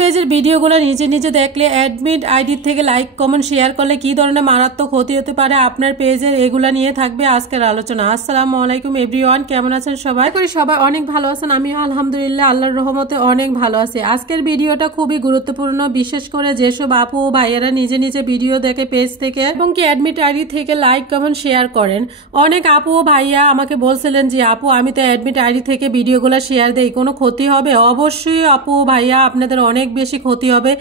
পেজের ভিডিওগুলো নিজে নিজে দেখলে অ্যাডমিন আইডি থেকে লাইক কমেন্ট শেয়ার করলে কি ধরনের মারাত্মক ক্ষতি হতে পারে আপনার পেজের, এগুলা নিয়ে থাকবে আজকের আলোচনা। আসসালামু আলাইকুম এভরিওয়ান, কেমন আছেন সবাই? করি সবাই অনেক ভালো আছেন। আমিও আলহামদুলিল্লাহ আল্লাহর রহমতে অনেক ভালো আছি। আজকের ভিডিওটা খুবই গুরুত্বপূর্ণ, বিশেষ করে যেসব আপু ও ভাইয়েরা নিজে নিজে ভিডিও দেখে পেজ থেকে এবং কি অ্যাডমিন আইডি থেকে লাইক কমেন্ট শেয়ার করেন। অনেক আপু ও ভাইয়া আমাকে বলছিলেন যে আপু আমি তো অ্যাডমিন আইডি থেকে ভিডিওগুলো শেয়ার দেই, কোনো ক্ষতি হবে? অবশ্যই আপু ও ভাইয়া, আপনাদের অনেক বেশি ক্ষতি হবে,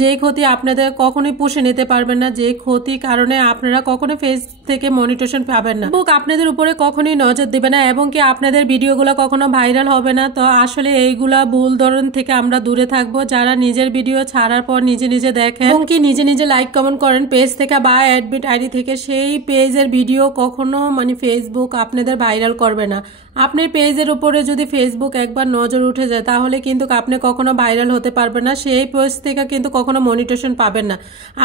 যে ক্ষতি আপনাদের কখনোই পুষে নিতে পারবেন না, যে ক্ষতি কারণে আপনারা কখনো ফেস থেকে মনিটেশন পাবেন না, বুক আপনাদের উপরে কখনোই নজর দেবে না এবং কি আপনাদের ভিডিওগুলো কখনো ভাইরাল হবে না। তো আসলে এইগুলা ভুল ধরন থেকে আমরা দূরে থাকবো। যারা নিজের ভিডিও ছাড়ার পর নিজে নিজে দেখেন এবং কি নিজে নিজে লাইক কমেন্ট করেন পেজ থেকে বা অ্যাডমিন আইডি থেকে, সেই পেজের ভিডিও কখনো ফেসবুক আপনাদের ভাইরাল করবে না। আপনার পেজের উপরে যদি ফেসবুক একবার নজর উঠে যায় তাহলে কিন্তু আপনি কখনো ভাইরাল হতে পারবেন না, সেই পেজ থেকে কিন্তু কখনো মনিটেশন পাবেন না।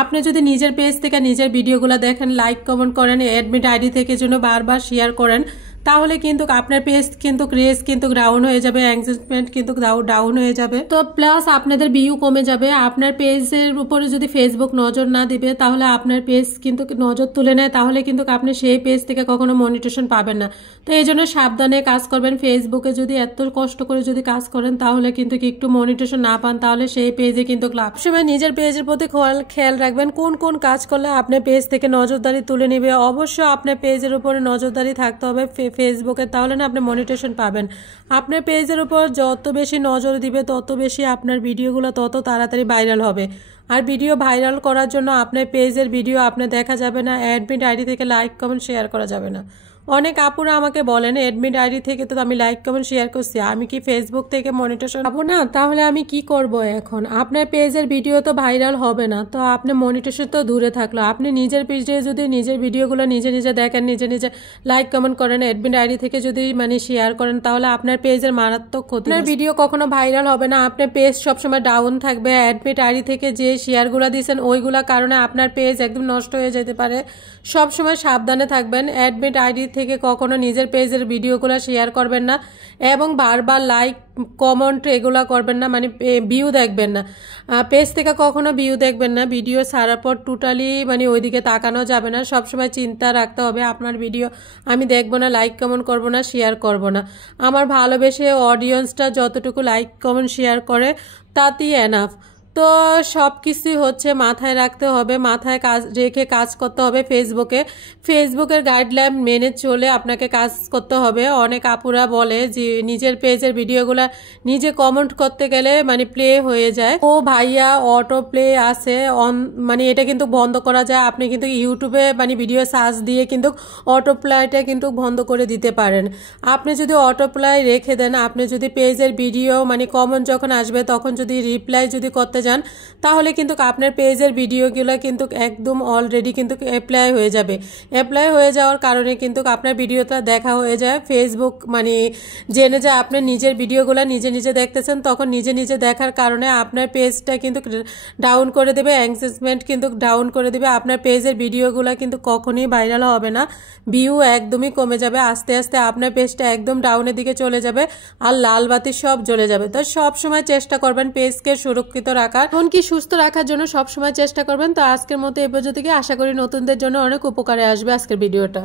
আপনি যদি নিজের পেজ থেকে নিজের ভিডিওগুলো দেখেন, লাইক কমেন্ট করেন, অ্যাডমিন আইডি থেকে জন্য বারবার শেয়ার করেন, তাহলে কিন্তু আপনার পেজ কিন্তু ক্রেজ কিন্তু ডাউন হয়ে যাবে, এঙ্গেজমেন্ট কিন্তু ডাউন হয়ে যাবে। তো প্লাস আপনাদের ভিউ কমে যাবে। আপনার পেজের উপরে যদি ফেসবুক নজর না দিবে তাহলে আপনার পেজ কিন্তু নজর তুলে নেয়, তাহলে কিন্তু আপনি সেই পেজ থেকে কখনো মনিটেশন পাবেন না। তো এই জন্য সাবধানে কাজ করবেন। ফেসবুকে যদি এত কষ্ট করে যদি কাজ করেন তাহলে কিন্তু একটু মনিটেশন না পান তাহলে সেই পেজে কিন্তু লাভ। সময় নিজের পেজের প্রতি খেয়াল রাখবেন কোন কোন কাজ করলে আপনার পেজ থেকে নজরদারি তুলে নিবে। অবশ্যই আপনার পেজের উপরে নজরদারি থাকতে হবে ফেসবুকে, তাহলে না আপনি মনিটেশন পাবেন। আপনার পেজের উপর যত বেশি নজর দিবে তত বেশি আপনার ভিডিওগুলো তত তাড়াতাড়ি ভাইরাল হবে। আর ভিডিও ভাইরাল করার জন্য আপনার পেজের ভিডিও আপনার দেখা যাবে না, অ্যাডমিন আইডি থেকে লাইক কমেন্ট শেয়ার করা যাবে না। অনেক আপুরা আমাকে বলেন অ্যাডমিন আইডি থেকে তো আমি লাইক কমেন্ট শেয়ার করছি, আমি কি ফেসবুক থেকে মনিটেশন পাবো না? তাহলে আমি কি করব এখন? আপনার পেজের ভিডিও তো ভাইরাল হবে না, তো আপনি মনিটেশন তো দূরে থাকলো। আপনি নিজের পেজে যদি নিজের ভিডিওগুলো নিজে নিজে দেখেন, নিজে নিজে লাইক কমেন্ট করেন, অ্যাডমিন আইডি থেকে যদি শেয়ার করেন, তাহলে আপনার পেজের মারাত্মক ক্ষতি। আপনার ভিডিও কখনো ভাইরাল হবে না, আপনার পেজ সবসময় ডাউন থাকবে। অ্যাডমিন আইডি থেকে যে শেয়ারগুলো দিয়েছেন ওইগুলা কারণে আপনার পেজ একদম নষ্ট হয়ে যেতে পারে। সবসময় সাবধানে থাকবেন। অ্যাডমিন আইডি থেকে কখনো নিজের পেজের ভিডিওগুলো শেয়ার করবেন না এবং বারবার লাইক কমেন্ট এগুলো করবেন না, ভিউ দেখবেন না। পেজ থেকে কখনো ভিউ দেখবেন না। ভিডিও ছাড়ার পর টোটালি ওইদিকে তাকানো যাবে না। সবসময় চিন্তা রাখতে হবে আপনার ভিডিও আমি দেখবো না, লাইক কমেন্ট করবো না, শেয়ার করবো না। আমার ভালোবেসে অডিয়েন্সটা যতটুকু লাইক কমেন্ট শেয়ার করে তাতেই এনাফ। তো সব কিছুই হচ্ছে মাথায় রাখতে হবে, মাথায় রেখে কাজ করতে হবে। ফেসবুকের গাইডলাইন মেনে চলে আপনাকে কাজ করতে হবে। অনেক আপুরা বলে যে নিজের পেজের ভিডিওগুলা নিজে কমেন্ট করতে গেলে প্লে হয়ে যায়। ও ভাইয়া, অটো প্লে আছে এটা কিন্তু বন্ধ করা যায়। আপনি কিন্তু ইউটিউবে ভিডিও সার্চ দিয়ে কিন্তু অটো প্লেটা কিন্তু বন্ধ করে দিতে পারেন। আপনি যদি অটো প্লে রেখে দেন, আপনি যদি পেজের ভিডিও কমেন্ট যখন আসবে তখন যদি রিপ্লাই যদি করতে যান তাহলে কিন্তু আপনার পেজের ভিডিওগুলো কিন্তু একদম অলরেডি কিন্তু অ্যাপ্লাই হয়ে যাবে। অ্যাপ্লাই হয়ে যাওয়ার কারণে কিন্তু আপনার ভিডিওটা দেখা হয়ে যায়। ফেসবুক জেনে যায় আপনি নিজের ভিডিওগুলো নিজে নিজে দেখতেছেন, তখন নিজে নিজে দেখার কারণে আপনার পেজটা কিন্তু ডাউন করে দেবে, এঙ্গেজমেন্ট কিন্তু ডাউন করে দেবে। আপনার পেজের ভিডিওগুলো কিন্তু কখনোই ভাইরাল হবে না, ভিউ একদমই কমে যাবে। আস্তে আস্তে আপনার পেজটা একদম ডাউনের দিকে চলে যাবে আর লাল বাতি সব জ্বলে যাবে। তো সব সময় চেষ্টা করবেন পেজকে সুরক্ষিত রাখার, মনকে সুস্থ রাখার জন্য সবসময় চেষ্টা করবেন। তো আজকের মতো এই পর্যন্ত, আশা করি নতুনদের জন্য অনেক উপকারে আসবে আজকের ভিডিওটা।